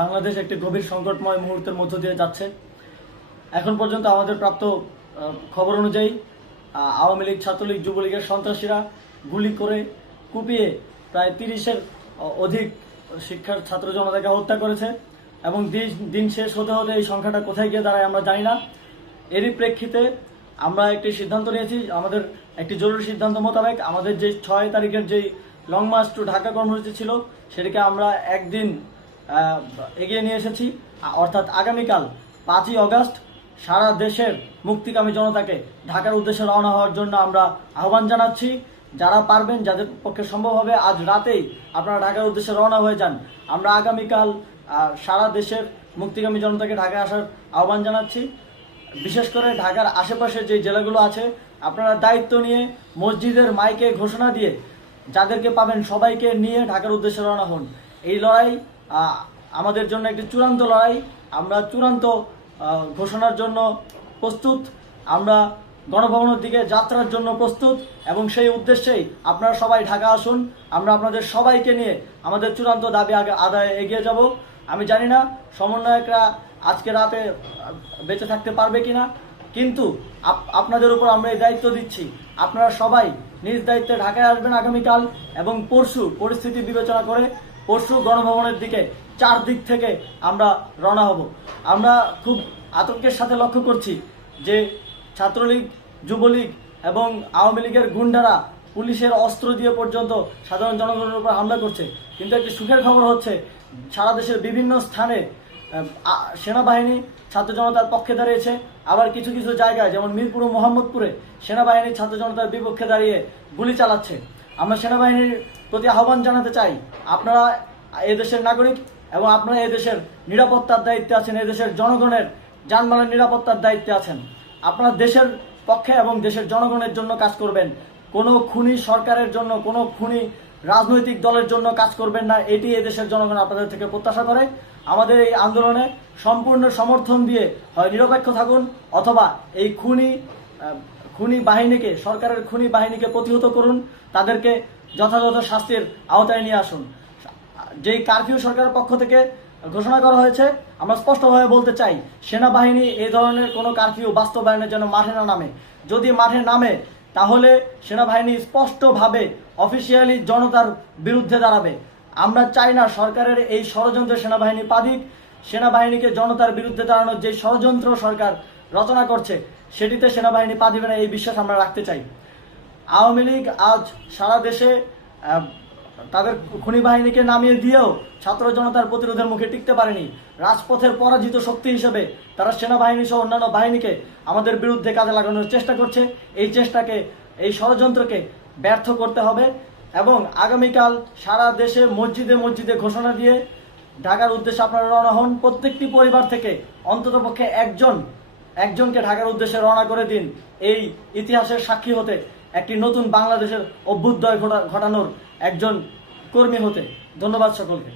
বাংলাদেশ একটি গভীর সংকটময় মুহূর্তের মধ্য দিয়ে যাচ্ছে। এখন পর্যন্ত আমাদের প্রাপ্ত খবর অনুযায়ী আওয়ামী লীগ, ছাত্রলীগ, যুবলীগের সন্ত্রাসীরা গুলি করে কুপিয়ে প্রায় 30-এর অধিক শিক্ষার ছাত্র জনতাকে হত্যা করেছে এবং দিন শেষ হতে হতে এই সংখ্যাটা কোথায় গিয়ে দাঁড়ায় আমরা জানি না। এরই প্রেক্ষিতে আমরা একটি সিদ্ধান্ত নিয়েছি, আমাদের একটি জরুরি সিদ্ধান্ত মোতাবেক আমাদের যে 6 তারিখের যেই লং মার্চ টু ঢাকা কর্মসূচি ছিল সেটাকে আমরা একদিন এগিয়ে নিয়ে এসেছি, অর্থাৎ আগামীকাল 5ই অগস্ট সারা দেশের মুক্তিকামী জনতাকে ঢাকার উদ্দেশ্যে রওনা হওয়ার জন্য আমরা আহ্বান জানাচ্ছি। যারা পারবেন, যাদের পক্ষে সম্ভব হবে, আজ রাতেই আপনারা ঢাকার উদ্দেশ্যে রওনা হয়ে যান। আমরা আগামীকাল সারা দেশের মুক্তিকামী জনতাকে ঢাকায় আসার আহ্বান জানাচ্ছি। বিশেষ করে ঢাকার আশেপাশে যে জেলাগুলো আছে আপনারা দায়িত্ব নিয়ে মসজিদের মাইকে ঘোষণা দিয়ে যাদেরকে পাবেন সবাইকে নিয়ে ঢাকার উদ্দেশ্যে রওনা হন। এই লড়াই আমাদের জন্য একটি চূড়ান্ত লড়াই। আমরা চূড়ান্ত ঘোষণার জন্য প্রস্তুত, আমরা গণভবনের দিকে যাত্রার জন্য প্রস্তুত এবং সেই উদ্দেশ্যেই আপনারা সবাই ঢাকা আসুন। আমরা আপনাদের সবাইকে নিয়ে আমাদের চূড়ান্ত দাবি আদায়ে এগিয়ে যাব। আমি জানি না সমন্বয়করা আজকে রাতে বেঁচে থাকতে পারবে কিনা, কিন্তু আপনাদের উপর আমরা এই দায়িত্ব দিচ্ছি। আপনারা সবাই নিজ দায়িত্বে ঢাকায় আসবেন আগামীকাল এবং পরশু পরিস্থিতি বিবেচনা করে পরশু গণভবনের দিকে 4 দিক থেকে আমরা রওনা হব। আমরা খুব আতঙ্কের সাথে লক্ষ্য করছি যে ছাত্রলীগ, যুবলীগ এবং আওয়ামী লীগের গুন্ডারা পুলিশের অস্ত্র দিয়ে পর্যন্ত সাধারণ জনগণের উপর হামলা করছে। কিন্তু একটি সুখের খবর হচ্ছে সারা দেশের বিভিন্ন স্থানে সেনাবাহিনী ছাত্র জনতার পক্ষে দাঁড়িয়েছে, আবার কিছু কিছু জায়গায় যেমন মিরপুর ও মোহাম্মদপুরে সেনাবাহিনী ছাত্র জনতার বিপক্ষে দাঁড়িয়ে গুলি চালাচ্ছে। আমরা সেনাবাহিনীর প্রতি আহ্বান জানাতে চাই, আপনারা এদেশের নাগরিক এবং আপনারা এদেশের নিরাপত্তার দায়িত্বে আছেন, এদেশের জনগণের যানবাহনের নিরাপত্তার দায়িত্বে আছেন। আপনারা দেশের পক্ষে এবং দেশের জনগণের জন্য কাজ করবেন। কোনো খুনি সরকারের জন্য, কোনো খুনি রাজনৈতিক দলের জন্য কাজ করবেন না। এটি এদেশের জনগণ আপনাদের থেকে প্রত্যাশা করে। আমাদের এই আন্দোলনে সম্পূর্ণ সমর্থন দিয়ে হয় নিরপেক্ষ থাকুন অথবা এই খুনি বাহিনীকে, সরকারের খুনি বাহিনীকে প্রতিহত করুন, তাদেরকে যথাযথ শাস্তির আওতায় নিয়ে আসুন। যেই কারফিউ সরকারের পক্ষ থেকে ঘোষণা করা হয়েছে, আমরা স্পষ্টভাবে বলতে চাই সেনাবাহিনী এই ধরনের কোনো কারফিউ বাস্তবায়নের জন্য মাঠে না নামে। যদি মাঠে নামে তাহলে সেনাবাহিনী স্পষ্টভাবে অফিসিয়ালি জনতার বিরুদ্ধে দাঁড়াবে। আমরা চাই না সরকারের এই ষড়যন্ত্রে সেনাবাহিনী পা দিক। সেনাবাহিনীকে জনতার বিরুদ্ধে দাঁড়ানোর যে ষড়যন্ত্র সরকার রচনা করছে সেটিতে সেনাবাহিনী পা দিবে না, এই বিশ্বাস আমরা রাখতে চাই। আওয়ামী লীগ আজ সারা দেশে তাদের খুনি বাহিনীকে নামিয়ে দিয়েও ছাত্র জনতার প্রতিরোধের মুখে টিকতে পারেনি। রাজপথের পরাজিত শক্তি হিসেবে তারা সেনাবাহিনী সহ অন্যান্য বাহিনীকে আমাদের বিরুদ্ধে কাজে লাগানোর চেষ্টা করছে। এই চেষ্টাকে, এই ষড়যন্ত্রকে ব্যর্থ করতে হবে এবং আগামীকাল সারা দেশে মসজিদে মসজিদে ঘোষণা দিয়ে ঢাকার উদ্দেশ্যে আপনারা রওনা হন। প্রত্যেকটি পরিবার থেকে অন্ততপক্ষে একজনকে ঢাকার উদ্দেশ্যে রওনা করে দিন, এই ইতিহাসের সাক্ষী হতে, একটি নতুন বাংলাদেশের অভ্যুদয় ঘটানোর একজন কর্মী হতে। ধন্যবাদ সকলকে।